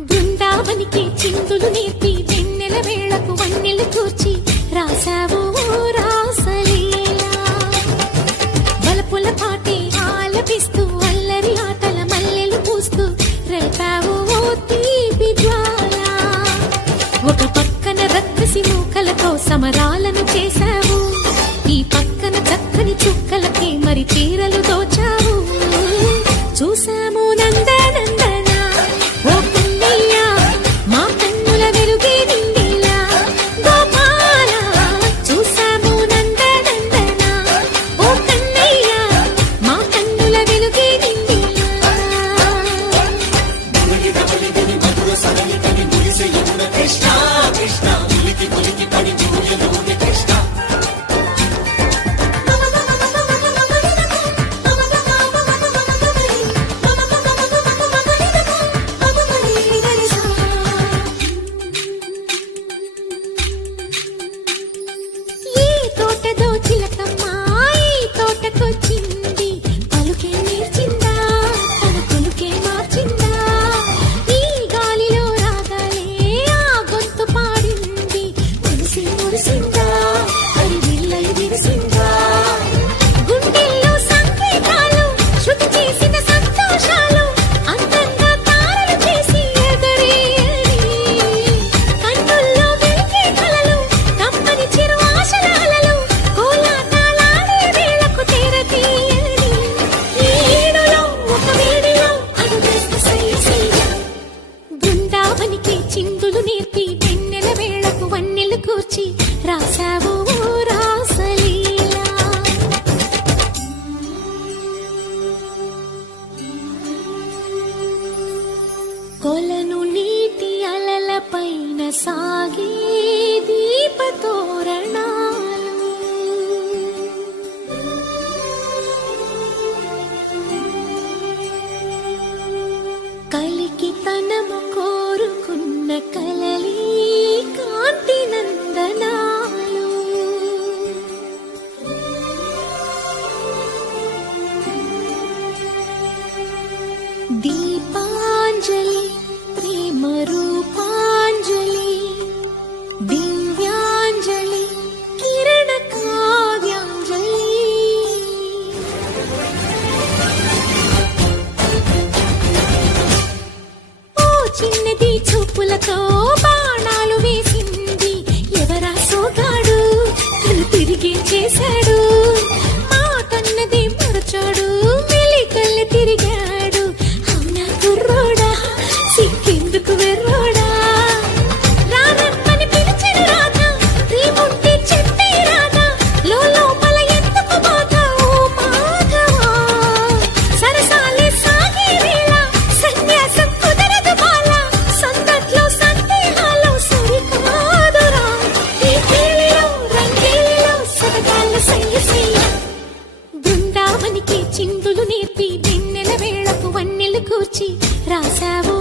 బృందావనికి చిందులు నేర్పి వెన్నెల వేళకు వన్నెలు కూర్చి రాసావు రాసలీలా బలపుల పాటే ఆలపిస్తూ అల్లరి ఆటల మల్లెలు పూస్తూ రేపావు తీపి జ్వాల ఒక పక్కన రక్కసి మూకలతో సమరాలను చేశావు ఈ పక్కన చక్కని చుక్కలకి మరి చీరలు దోచావు చూసాము నందనందన చిందులు నేర్పి వెన్నెల వేళకు వన్నెలు కూర్చి రాసావు రాసలీలా కొలను నీటి అలల పైన సాగే దీపతోరణాలు కలికి తనము కోరుకున్న కలలి కాంతి నందనాలు దీపాంజలి ప్రేమ రూపాంజలి దివ్యాంజలి కిరణ కావ్యాంజలి చిన్నది చూపులతో బాణాలు వేసింది ఎవరా సోగాడు తిరిగి చేశాడు మాటన్నది మరచాడు మెలికల్లి తిరిగాడు అవునా కుర్రోడా సిక్కెందుకు వెర్రోడా రానమ్మని పిలిచిన రాధా రీముంటే చెప్పే రాధా లోపల ఎందుకు బాధ ఓ మాధవా సరసాలే సాగే వేళ సన్యాసం కుదరదు బాలా సందట్లో సందేహాలు సరికాదురా ఈ కేళిలో రంగేలిలో సదగాల సయ్య బృందావనికి చిందులు నేర్పి వెన్నెల వేళకు వన్నెలు కూర్చి రాసావు